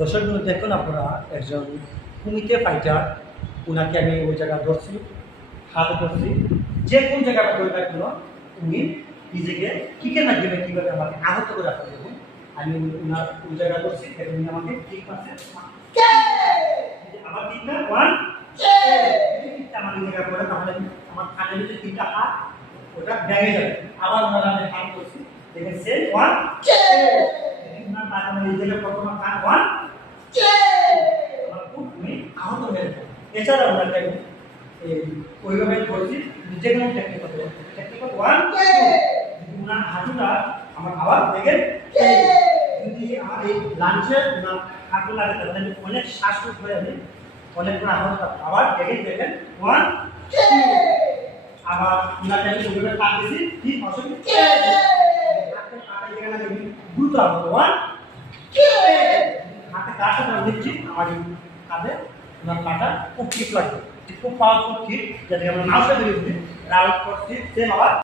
দর্শকগুলো দেখুন আপনারা একজন কুমিতে ফাইটার, ওনাকে আমি ওই জায়গায় ধরছি, হাতে ধরছি, যে কোন জায়গায় ধরে কোনো উনি নিজেকে কিকের মাধ্যমে কীভাবে আমাকে আহত করে রাখতে দেখুন। আমি ওনার ওই জায়গায় ধরছি, উনি আমাকে ঠিক আছে আমার তিনটা ওয়ান আমার এই জায়গায় পড়ে, তাহলে আমার কানের ভিতরে তিনটা হাত ওটা ভেঙে যাবে। আবার ওনারা আমি হাত করছি, দেখেন সেম ওয়ান ওনার পা আমার এই জায়গায় প্রথম হাত ওয়ান আহত হয়ে যায়। এছাড়া ওনাকে ওইভাবে করছি যে কোনো টেকনিক্যাল ওয়ান ওনার হাঁটুটা আমার আবার দেখেন, যদি আমার এই লাঞ্চে ওনার হাঁটু লাগে তাহলে অনেক শ্বাসরোধ হয়ে যাবে, অনেক আহত আবার দেখেন ওয়ান আবার ওনাকে আমি ওইভাবে কাট দিয়েছি, ঠিক অসুবিধা দ্রুত আহত ওয়ান হাতে কাটা দিচ্ছি আমার কাঁধে ওনার কাটা খুব ঠিক লাগবে, খুব পাওয়ারফুল ঠিক, যাতে আমরা নাচটা বেরিয়ে রাউন্ড করছি সেম আবার